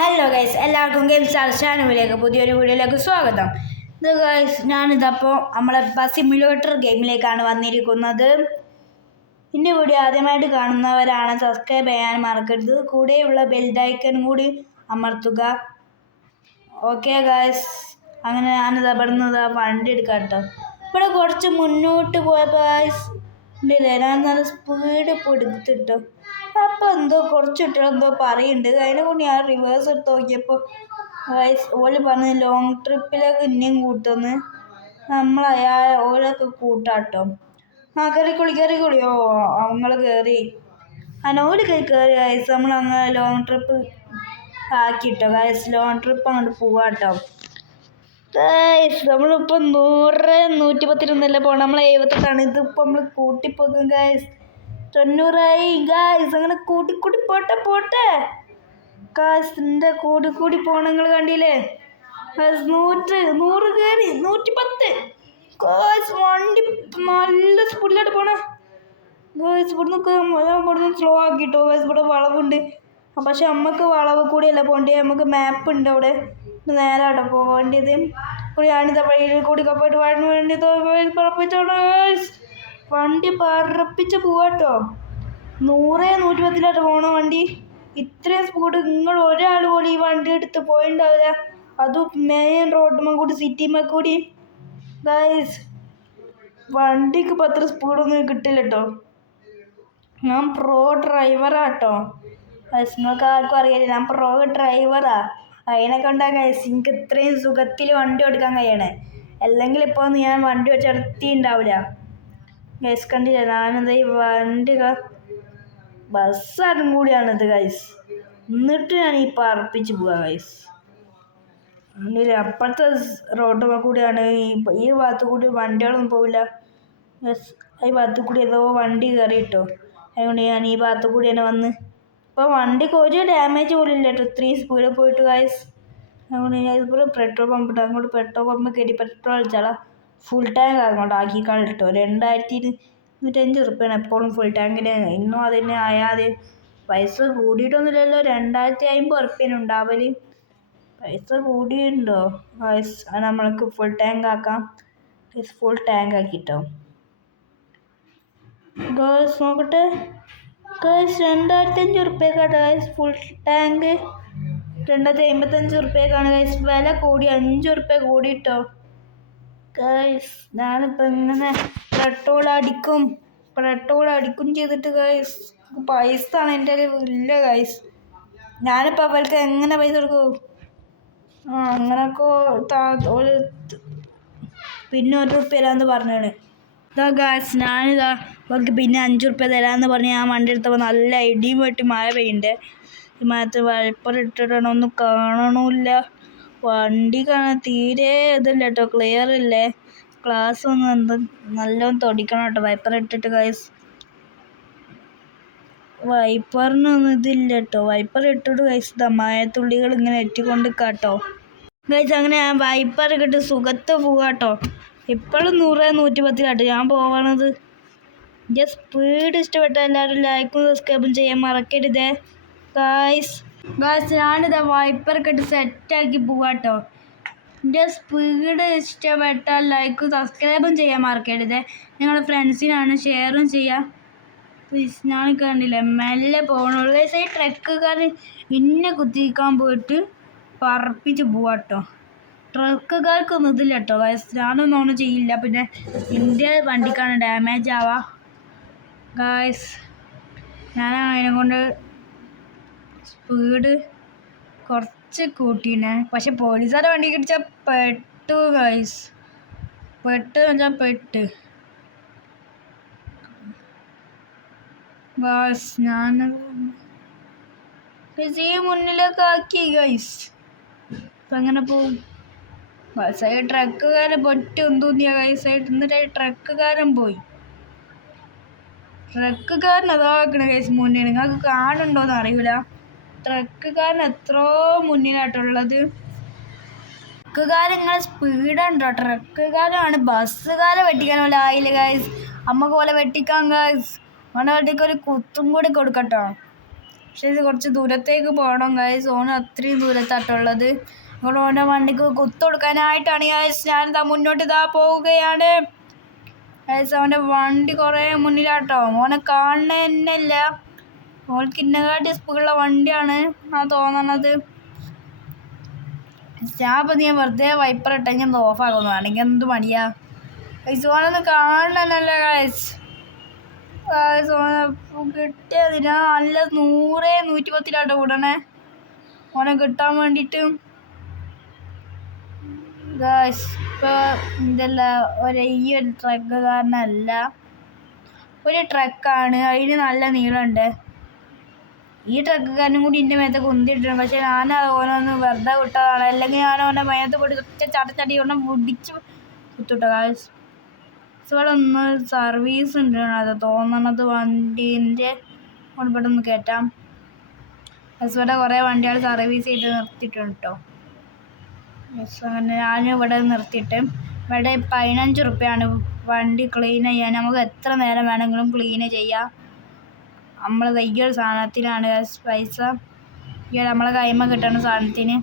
Hello guys, എല്ലാവർക്കും game star ചാനലിലേക്ക് പുതിയൊരു വീഡിയോയിലേക്ക് സ്വാഗതം. ഇത് ഗൈസ്, ഞാനിതപ്പോൾ നമ്മളെ ബസ് സിമുലേറ്റർ ഗെയിമിലേക്കാണ് വന്നിരിക്കുന്നത്. എൻ്റെ വീഡിയോ ആദ്യമായിട്ട് കാണുന്നവരാണ് സബ്സ്ക്രൈബ് ചെയ്യാൻ മറക്കരുത്. കൂടെയുള്ള ബെൽഡൈക്കൺ കൂടി അമർത്തുക. ഓക്കെ ഗൈസ്, അങ്ങനെ ഞാനിത് ഇവിടുന്ന് വണ്ടി എടുക്കാം കേട്ടോ. ഇവിടെ കുറച്ച് മുന്നോട്ട് പോയപ്പോൾ ഗൈസ് ഉണ്ടല്ലേ, ഞാൻ നല്ല സ്പീഡ് ഇപ്പോൾ എടുത്തിട്ടോ. അപ്പോൾ എന്തോ കുറച്ചിട്ട് എന്തോ പറയുന്നുണ്ട്. അതിനെ കൊണ്ട് ഞാൻ റിവേഴ്സ് എടുത്ത് നോക്കിയപ്പോൾ ഗൈസ് ഓല് പറഞ്ഞ് ലോങ് ട്രിപ്പിലേക്ക് ഇനിയും കൂട്ടുമെന്ന്. നമ്മൾ ഓലൊക്കെ കൂട്ടാട്ടോ. കയറിക്കുളി. ഓ നിങ്ങൾ കയറി ഓല് കയറി ഗൈസ്. നമ്മൾ അങ്ങനെ ലോങ് ട്രിപ്പ് ആക്കിട്ടോ ഗൈസ്. ലോങ് ട്രിപ്പ് അങ്ങോട്ട് പോവാട്ടോ ഗൈസ്. നമ്മളിപ്പോൾ 100 110 പോകണം. നമ്മൾ 78 ഇതിപ്പോൾ നമ്മൾ കൂട്ടിപ്പോകും ഗൈസ്. 90 ഗായ്സ്. അങ്ങനെ കൂട്ടി പോട്ടെ ഗായ്സ്. എൻ്റെ കൂടി പോണങ്ങൾ കണ്ടില്ലേ ഗായ്സ്. 100 കയറി 110 ഗായ്സ്. വണ്ടി നല്ല സ്പീഡിലോട്ട് പോണേ ഗായ്സ്. ഇവിടുന്ന് സ്ലോ ആക്കിട്ടോ ഗായ്സ്. ഇവിടെ വളവുണ്ട്, പക്ഷെ നമുക്ക് വളവ് കൂടിയല്ല പോകേണ്ടത്. നമുക്ക് മാപ്പ് ഉണ്ട് അവിടെ. നേരാട്ടോ പോകേണ്ടത്. ഞാനിതാ വഴിയിൽ കൂടി പോയിട്ട് വണ്ടി പറപ്പിച്ച് പോവാട്ടോ. 100 110 പോണ വണ്ടി. ഇത്രയും സ്പീഡ് നിങ്ങൾ ഒരാൾ പോലും ഈ വണ്ടി എടുത്ത് പോയിണ്ടാവില്ല. അതും മെയിൻ റോഡുമ്മ കൂടി സിറ്റിമ്മ കൂടി ഗൈസ്. വണ്ടിക്ക് ഇപ്പം അത്ര സ്പീഡൊന്നും കിട്ടില്ല കേട്ടോ. ഞാൻ പ്രോ ഡ്രൈവറാട്ടോ ഗൈസ്. നിങ്ങൾക്ക് ആർക്കും അറിയില്ല, ഞാൻ പ്രോ ഡ്രൈവറാ. അതിനെ കൊണ്ടാ ഗൈസ് എനിക്ക് ഇത്രയും സുഖത്തിൽ വണ്ടി ഓടിക്കാൻ കഴിയണേ. അല്ലെങ്കിൽ ഇപ്പോൾ ഞാൻ വണ്ടി വെച്ചെടുത്തിണ്ടാവില്ല ഗൈസ്. കണ്ടില്ല ഞാനെന്താ ഈ വണ്ടി ബസ്സാരും കൂടിയാണിത് ഗൈസ്. എന്നിട്ട് ഞാൻ ഈ പറപ്പിച്ച് പോവാ ഗൈസ്. കണ്ടില്ലേ, അപ്പുറത്തെ റോഡ് കൂടിയാണ്. ഈ ഭാഗത്ത് കൂടി വണ്ടികളൊന്നും പോവില്ല ഗൈസ്. ഈ ഭാഗത്ത് കൂടി ഏതോ വണ്ടി കയറിയിട്ടോ. അതുകൊണ്ട് ഞാൻ ഈ ഭാഗത്ത് കൂടി തന്നെ വന്ന്. ഇപ്പോൾ വണ്ടിക്ക് ഒരു ഡാമേജ് പോലും ഇല്ല കേട്ടോ, ഇത്രയും സ്പീഡിൽ പോയിട്ട് ഗൈസ്. അതുകൊണ്ട് ഞാൻ ഇതുപോലെ പെട്രോൾ പമ്പ് ഇട്ട് അങ്ങോട്ട് പെട്രോൾ പമ്പ് കയറി പെട്രോൾ അടിച്ചാൽ ഫുൾ ടാങ്ക് അങ്ങോട്ട് ആക്കിക്കാൾ കേട്ടോ. 2225 റുപ്യാണ് എപ്പോഴും ഫുൾ ടാങ്കിന്. ഇന്നും അതിന് ആയാതെ പൈസ കൂടിയിട്ടൊന്നുമില്ലല്ലോ. 2050 റുപ്യാണ് ഉണ്ടാവല്. പൈസ കൂടിയിട്ടുണ്ടോ ഗൈസ്? അത് നമ്മൾക്ക് ഫുൾ ടാങ്ക് ആക്കാം ഗൈസ്. ഫുൾ ടാങ്ക് ആക്കിട്ടോ ഗൈസ്. നോക്കട്ടെ ഗൈസ്, 2005 റുപ്യക്കാട്ടോ ഗൈസ് ഫുൾ ടാങ്ക്. 2055 റുപ്യക്കാണ് ഗൈസ്. വില കൂടി 5 റുപ്യ കൂടിയിട്ടോ ഗൈസ്. ഞാനിപ്പോൾ ഇങ്ങനെ പെട്രോൾ അടിക്കും ചെയ്തിട്ട് ഗൈസ് പൈസ ആണ് എൻ്റെ ഇല്ല ഗൈസ്. ഞാനിപ്പോൾ അവർക്ക് എങ്ങനെ പൈസ കൊടുക്കും? അങ്ങനൊക്കെ ഒരു പിന്നെ 1 റുപ്യ തരാമെന്ന് പറഞ്ഞാണ്. ഇതാ ഗൈസ്, ഞാനിതാ അവർക്ക് പിന്നെ 5 റുപ്യ തരാമെന്ന് പറഞ്ഞ് ഞാൻ വണ്ടി എടുത്തപ്പോൾ നല്ല ഇടിയും വെട്ടി മഴ പെയ്യുന്നുണ്ട്. ഈ മരത്ത് വൈപ്പർ ഇട്ടിട്ടാണ്, ഒന്നും കാണണമില്ല. വണ്ടി കാണാൻ തീരെ ഇതില്ല കേട്ടോ, ക്ലിയർ ഇല്ലേ. ഗ്ലാസ് ഒന്ന് നല്ലോണം തൊടിക്കണം കേട്ടോ വൈപ്പർ ഇട്ടിട്ട് ഗൈസ്. വൈപ്പറിനൊന്നും ഇതില്ല കേട്ടോ. വൈപ്പർ ഇട്ടിട്ട് ഗൈസ് മഴത്തുള്ളികൾ ഇങ്ങനെ എറ്റിക്കൊണ്ട് കേട്ടോ ഗൈസ്. അങ്ങനെ ഞാൻ വൈപ്പർ ഇട്ട് സുഖത്ത് പോവാട്ടോ. ഇപ്പോഴും 100 110 ഞാൻ പോകണത്. എൻ്റെ സ്പീഡ് ഇഷ്ടപ്പെട്ട എല്ലാവരും ലൈക്കും സബ്സ്ക്രൈബും ചെയ്യാൻ മറക്കരുതേ ഗൈസ്. ഞാനിതാ വൈപ്പറൊക്കെ ഇട്ട് സെറ്റാക്കി പോവാട്ടോ. എൻ്റെ സ്പീഡ് ഇഷ്ടപ്പെട്ടാൽ ലൈക്കും സബ്സ്ക്രൈബും ചെയ്യാൻ മറക്കരുതേ. നിങ്ങളുടെ ഫ്രണ്ട്സിനാണ് ഷെയറും ചെയ്യാം പ്ലീസ്. ഞാൻ കണ്ടില്ലേ മെല്ലെ പോകണുള്ളൂ ഗൈസ്. ഈ ട്രക്കുകാരൻ ഇന്നെ കുത്തിക്കാൻ പോയിട്ട് പറപ്പിച്ച് പോവാട്ടോ. ട്രക്കുകാർക്കൊന്നും ഇതില്ല കേട്ടോ ഗൈസ്. ഞാനൊന്നും ചെയ്യില്ല. പിന്നെ എൻ്റെ വണ്ടിക്കാണ് ഡാമേജ് ആവാ ഗൈസ്. ഞാൻ അതിനെ കൊണ്ട് സ്പീഡ് കുറച്ച് കൂട്ടീനെ. പക്ഷെ പോലീസുകാരെ വണ്ടി കിടിച്ചാൽ പെട്ടു ഗൈസ്. പെട്ട് ഗൈസ്. ഞാൻ ഈ മുന്നിലേക്ക് ആക്കി ഗൈസ്. ഇപ്പം എങ്ങനെ പോവും? ബസ്സായി ട്രക്കുകാരൻ പൊറ്റും തോന്നിയ ഗൈസ്. എന്നിട്ട് ട്രക്കുകാരൻ പോയി. ട്രക്കുകാരൻ അതാക്കണ ഗൈസ് മുന്നിൽ. നിങ്ങൾക്ക് കാണുന്നുണ്ടോയെന്ന് അറിയില്ല. ട്രക്കുകാരൻ എത്രയോ മുന്നിലായിട്ടുള്ളത്. ട്രക്കുകാരൻ ഇങ്ങനെ സ്പീഡുണ്ടോ? ട്രക്കുകാരാണ് ബസ്സുകാരെ വെട്ടിക്കാൻ പോലെ ആയില്ല ഗൈസ്. അമ്മക്ക് പോലെ വെട്ടിക്കാൻ ഗൈസ്. അവൻ്റെ വണ്ടിക്ക് ഒരു കുത്തും കൂടി കൊടുക്കട്ടോ. പക്ഷേ ഇത് കുറച്ച് ദൂരത്തേക്ക് പോകണം ഗൈസ്. ഓന് അത്രയും ദൂരത്താട്ടുള്ളത്. അതുകൊണ്ട് ഓൻ്റെ വണ്ടിക്ക് കുത്തൊടുക്കാനായിട്ടാണ് ഗൈസ് ഞാനിതാ മുന്നോട്ട് പോവുകയാണ് ഗൈസ്. അവൻ്റെ വണ്ടി കുറേ മുന്നിലാട്ടോ. ഓനെ കാണുന്ന തന്നെ ഇല്ല. ഓൾക്ക് ഇന്നകാട്ടി സ്പീഡുള്ള വണ്ടിയാണ് തോന്നണത്. ഞാൻ വെറുതെ വൈപ്പർ ഇട്ടെങ്കിൽ ഒന്ന് ഓഫാക്കുന്നു. ആണെങ്കിൽ എന്ത് മടിയാ ഗൈസ്. ഓനൊന്ന് കാണണല്ലോ ഗൈസ്. കിട്ടിയതിനാ നല്ല 100-110 കൂടണേ ഓനെ കിട്ടാൻ വേണ്ടിയിട്ട് ഗൈസ്. ഇപ്പോൾ ഈ ഒരു ട്രക്ക് കാരണമല്ല, ഒരു ട്രക്കാണ്, അതിന് നല്ല നീളമുണ്ട്. ഈ ട്രക്കുകാരനും കൂടി എൻ്റെ മേത്ത് കുന്തിയിട്ടുണ്ട്. പക്ഷെ ഞാൻ ഓനൊന്ന് വെറുതെ വിട്ടതാണ്. അല്ലെങ്കിൽ ഞാൻ ഓൻ്റെ മേത്ത് പൊടി ചടച്ചടി ഓനെ മുടിച്ച് കുത്തിട്ടോ ഗൈസ്. ഇവിടെ ഒന്ന് സർവീസ് ഉണ്ട് അത് തോന്നണത് വണ്ടീൻ്റെ. ഇവിടെ ഒന്ന് കയറ്റാം. ഇവിടെ കുറേ വണ്ടികൾ സർവീസ് ചെയ്ത് നിർത്തിയിട്ടുണ്ട് കേട്ടോ. അങ്ങനെ ഞാനും ഇവിടെ നിർത്തിയിട്ട് ഇവിടെ 15 റുപ്യാണ് വണ്ടി ക്ലീൻ ചെയ്യാൻ. നമുക്ക് എത്ര നേരം വേണമെങ്കിലും ക്ലീൻ ചെയ്യാം. നമ്മൾ ഈ ഒരു സാധനത്തിനാണ് പൈസ. നമ്മളെ കൈമ കിട്ടുന്ന സാധനത്തിന്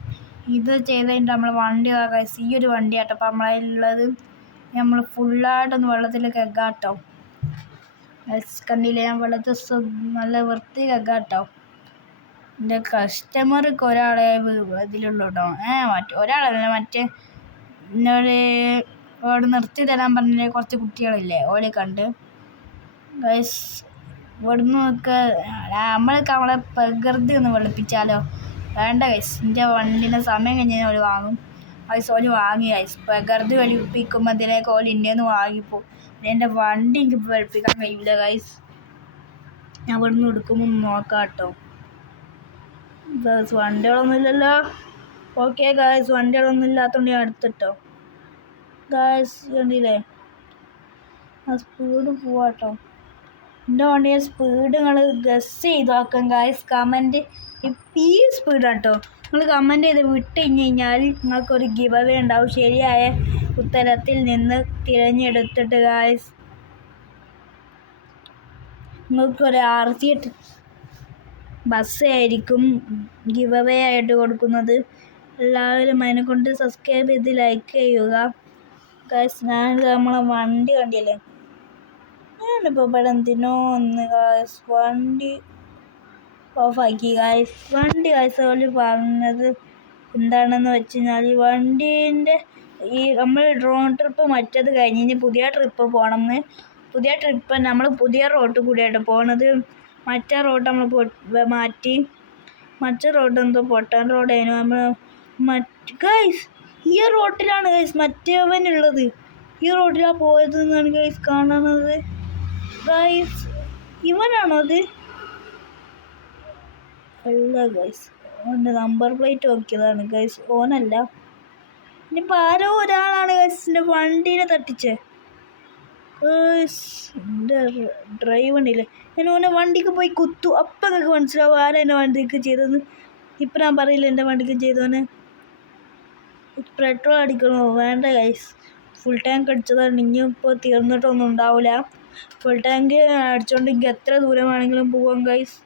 ഇത് ചെയ്ത് കഴിഞ്ഞിട്ട് നമ്മൾ വണ്ടി ഈ ഒരു വണ്ടിയാട്ടോ അപ്പം നമ്മളതിലുള്ളത്. നമ്മൾ ഫുള്ളായിട്ടൊന്ന് വെള്ളത്തിൽ കെഗാട്ടോ. കണ്ടില്ലേ, ഞാൻ വെള്ളത്തിൽ നല്ല വൃത്തി കെഗാട്ടോ. എൻ്റെ കസ്റ്റമർക്ക് ഒരാളെ ഇതിലുള്ളൂ കേട്ടോ. ഒരാളല്ല, മറ്റേ എന്നോട് അവിടെ നിർത്തി തരാൻ പറഞ്ഞ കുറച്ച് കുട്ടികളില്ലേ, ഓലെ കണ്ട് ഗൈസ്. ഇവിടുന്ന് ഒക്കെ നമ്മളെ പ്രകൃതി ഒന്ന് വെളുപ്പിച്ചാലോ. വേണ്ട ഗൈസ്, എൻ്റെ വണ്ടീൻ്റെ സമയം കഴിഞ്ഞാൽ ഓല് വാങ്ങും ഗൈസ്. ഓല് വാങ്ങി ഗൈസ്. പ്രകൃതി വെളുപ്പിക്കുമ്പോൾ അതിലേക്ക് ഓല് ഇന്ത്യയിൽ നിന്ന് വാങ്ങിപ്പോവും. എൻ്റെ വണ്ടി എനിക്ക് വെളുപ്പിക്കാൻ കഴിയില്ല ഗൈസ്. ഞാൻ ഇവിടുന്ന് എടുക്കുമ്പോൾ നോക്കാം കേട്ടോ ഗൈസ്. വണ്ടികളൊന്നും ഇല്ലല്ലോ. ഓക്കെ ഗൈസ്, വണ്ടികളൊന്നും ഇല്ലാത്തതുകൊണ്ട് ഞാൻ എടുത്തിട്ടോ ഗൈസ്. കണ്ടില്ലേ, ആ സ്പീഡ് പോവാട്ടോ. എൻ്റെ വണ്ടിയുടെ സ്പീഡ് നിങ്ങൾ ഗസ് ചെയ്ത് നോക്കാം ഗൈസ്. കമൻറ്റ് ഈ സ്പീഡാട്ടോ. നിങ്ങൾ കമൻറ്റ് ചെയ്ത് വിട്ട് കഴിഞ്ഞാൽ നിങ്ങൾക്കൊരു ഗിവ് അവേ ഉണ്ടാവും. ശരിയായ ഉത്തരത്തിൽ നിന്ന് തിരഞ്ഞെടുത്തിട്ട് ഗൈസ് നിങ്ങൾക്കൊരു RC ബസ്സായിരിക്കും ഗിവ് അവേ ആയിട്ട് കൊടുക്കുന്നത്. എല്ലാവരും അതിനെക്കൊണ്ട് സബ്സ്ക്രൈബ് ചെയ്ത് ലൈക്ക് ചെയ്യുക ഗൈസ്. നമ്മളെ വണ്ടി കണ്ടില്ലേ, ഞാനിപ്പോൾ ഇവിടെ എന്തിനോ ഒന്ന് ഗൈസ് വണ്ടി ഓഫാക്കി ഗൈസ്. വണ്ടി ഗൈസ് ഓല് പറഞ്ഞത് എന്താണെന്ന് വെച്ച് കഴിഞ്ഞാൽ വണ്ടീൻ്റെ നമ്മൾ ഡ്രോൺ ട്രിപ്പ് മറ്റത് കഴിഞ്ഞ് പുതിയ ട്രിപ്പ് പോകണമെന്ന്. പുതിയ ട്രിപ്പ് നമ്മൾ പുതിയ റോഡ് കൂടിയായിട്ട് പോകണത്. മറ്റേ റോഡ് നമ്മൾ മാറ്റി. മറ്റേ റോഡ് എന്തോ പൊട്ടാൻ റോഡായിരുന്നു. നമ്മൾ ഗൈസ് ഈ റോഡിലാണ് ഗൈസ് മറ്റേവനുള്ളത്. ഈ റോഡിലാണ് പോയതെന്നാണ് ഗൈസ് കാണുന്നത് ഗൈസ്. ഇവനാണോ അത്? അല്ല ഗൈസ്, ഓൻ്റെ നമ്പർ പ്ലേറ്റ് നോക്കിയതാണ് ഗൈസ്, ഓനല്ല. ഇനിയിപ്പോൾ ആരോ ഒരാളാണ് ഗൈസ് എൻ്റെ വണ്ടീനെ തട്ടിച്ചേ ഗൈസ്. എൻ്റെ ഡ്രൈവ് ഉണ്ടല്ലേ, ഞാൻ ഓനെ വണ്ടിക്ക് പോയി കുത്തു. അപ്പം നിങ്ങൾക്ക് മനസ്സിലാവും ആരാ എൻ്റെ വണ്ടിക്ക് ചെയ്തതെന്ന്. ഇപ്പം ഞാൻ പറയില്ല എൻ്റെ വണ്ടിക്ക് ചെയ്തോനെ. പെട്രോൾ അടിക്കണോ? വേണ്ട ഗൈസ്, ഫുൾ ടാങ്ക് അടിച്ചതാണ്. ഇനിയും ഇപ്പോൾ തീർന്നിട്ടൊന്നും ഉണ്ടാവില്ല. ഫുൾ ടാങ്ക് അടിച്ചോണ്ട് എനിക്ക് എത്ര ദൂരം വേണമെങ്കിലും പോവാം ഗൈസ്.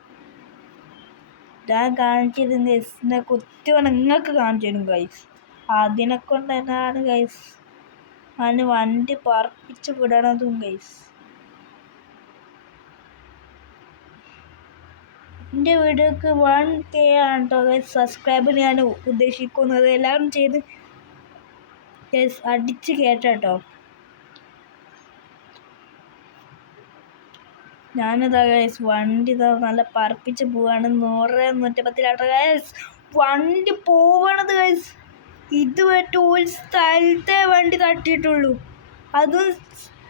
ഞാൻ കാണിച്ചിരുന്നു ഗൈസ്, എന്നെ കുത്തി വേണം നിങ്ങൾക്ക് കാണിച്ചു തരും ഗൈസ്. അതിനെക്കൊണ്ട് തന്നെയാണ് ഗൈസ് ഞാൻ വണ്ടി പറപ്പിച്ച് വിടണതും ഗൈസ്. എൻ്റെ വീഡിയോക്ക് 1K ആണ് കേട്ടോ ഗൈസ് സബ്സ്ക്രൈബ് ഞാൻ ഉദ്ദേശിക്കുന്നത്. എല്ലാവരും ചെയ്ത് ഗൈസ് അടിച്ച് കേട്ടോ. ഞാനിതാ ഗൈസ് വണ്ടി ഇതാ നല്ല പറപ്പിച്ച് പോവാണ്. 100-110 ഗൈസ് വണ്ടി പോവണത് ഗൈസ്. ഇത് പറ്റി ഒരു സ്ഥലത്തെ വണ്ടി തട്ടിയിട്ടുള്ളൂ, അതും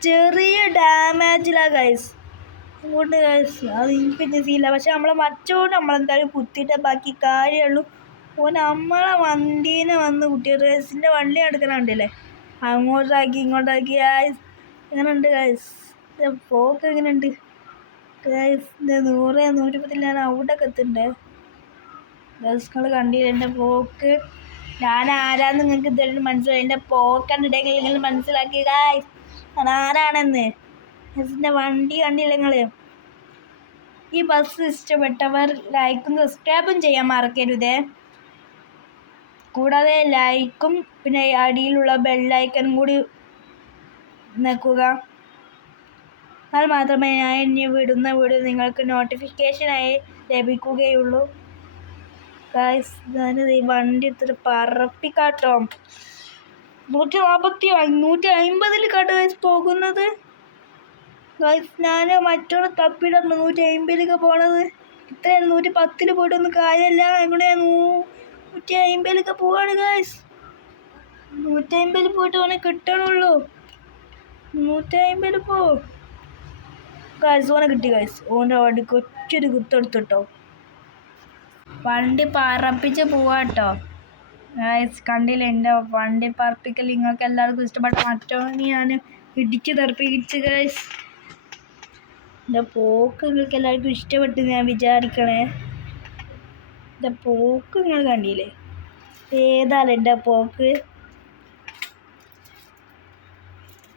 ചെറിയ ഡാമേജിലാണ് ഗൈസ്. അതുകൊണ്ട് ഗൈസ് അത് എനിക്ക് സീല. പക്ഷെ നമ്മളെ മറ്റോണ്ട് നമ്മളെന്തായാലും കുത്തിയിട്ടേ ബാക്കി കാര്യമുള്ളൂ. ഓൻ നമ്മളെ വണ്ടീനെ വന്ന് കുട്ടിയ ഗൈസിൻ്റെ വണ്ടി എടുക്കണുണ്ടല്ലേ, അങ്ങോട്ടാക്കി ഇങ്ങോട്ടാക്കി ഗൈസ്. എങ്ങനെയുണ്ട് ഗൈസ് പോക്ക്? എങ്ങനെയുണ്ട് ഗൈസ്? 100-110 ഞാൻ അവിടെയൊക്കെ എത്തുന്നുണ്ട് ഗൈസ്. കണ്ടില്ല എൻ്റെ പോക്ക്? ഞാൻ ആരാന്ന് നിങ്ങൾക്ക് ഇതുവരെ മനസ്സിലായി. എൻ്റെ പോക്കണ്ടിട്ടെങ്കിൽ നിങ്ങൾ മനസ്സിലാക്കി ഗൈസ് ഞാൻ ആരാണെന്ന്. ഗൈസിൻ്റെ വണ്ടി കണ്ടില്ല നിങ്ങൾ? ഈ ബസ് ഇഷ്ടപ്പെട്ടവർ ലൈക്കും സബ്സ്ക്രൈബും ചെയ്യാൻ മറക്കരുതേ. കൂടാതെ ലൈക്കും പിന്നെ അടിയിലുള്ള ബെല്ലൈക്കനും കൂടി നിൽക്കുക. എന്നാൽ മാത്രമേ ഞാൻ ഇനി വിടുന്ന വീഡിയോ നിങ്ങൾക്ക് നോട്ടിഫിക്കേഷനായി ലഭിക്കുകയുള്ളൂ. ഗൈസ് ഞാനിത് ഈ വണ്ടി എടുത്തിട്ട് പറപ്പിക്കാട്ടോ. 150 കേട്ടോ ഗൈസ് പോകുന്നത്. ഗൈസ് ഞാൻ മറ്റൊരു തപ്പിട 150 പോണത്. ഇത്രയും 110 പോയിട്ടൊന്നും കാര്യമില്ല. എങ്ങനെ 150 പോവാണ് ഗൈസ്. 150 പോയിട്ട് ഓനെ കിട്ടണുള്ളൂ. 150 പോ ഗൈസ്. ഓനെ കിട്ടി ഗൈസ്. ഓൻ്റെ വണ്ടിക്ക് ഒറ്റൊരു കുത്തെടുത്തിട്ടോ. വണ്ടി പറപ്പിച്ച് പോവാട്ടോ ഗൈസ്. കണ്ടില്ല എൻ്റെ വണ്ടി പറപ്പിക്കൽ നിങ്ങൾക്ക് എല്ലാവർക്കും ഇഷ്ടപ്പെട്ട മറ്റോനെ ഞാൻ ഇടിച്ച് തെറിപ്പിച്ച് ഗൈസ്. എൻ്റെ പോക്ക് നിങ്ങൾക്ക് എല്ലാവർക്കും ഇഷ്ടപ്പെട്ടു ഞാൻ വിചാരിക്കണേ. എൻ്റെ പോക്ക് നിങ്ങൾ കണ്ടില്ലേ? ഏതായാലും എൻ്റെ പോക്ക്.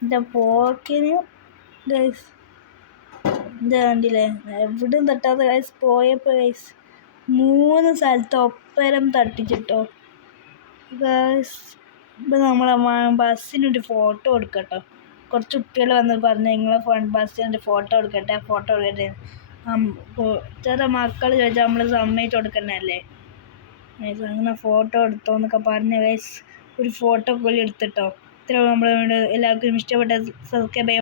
എൻ്റെ പോക്കിന് ഗൈസ് ഇത് കണ്ടില്ലേ? എവിടെയും തട്ടാതെ ഗൈസ് പോയപ്പോൾ ഗൈസ് 3 സ്ഥലത്ത് ഒപ്പരം തട്ടിച്ചിട്ടോ ഗൈസ്. ഇപ്പം നമ്മളെ ബസ്സിനൊരു ഫോട്ടോ എടുക്കട്ടോ. കുറച്ച് കുട്ടികൾ വന്ന് പറഞ്ഞു നിങ്ങളെ ബസ്സിനൊരു ഫോട്ടോ എടുക്കട്ടെ ചെറിയ മക്കൾ ചോദിച്ചാൽ നമ്മൾ സമ്മതിച്ച് കൊടുക്കണല്ലേ ഗൈസ്. അങ്ങനെ ഫോട്ടോ എടുത്തോന്നൊക്കെ പറഞ്ഞ ഗൈസ് ഒരു ഫോട്ടോ പോലെ എടുത്തിട്ടോ. ഇത്ര നമ്മൾ എല്ലാവർക്കും ഇഷ്ടപ്പെട്ട സബ്സ്ക്രൈബ് ചെയ്യാം.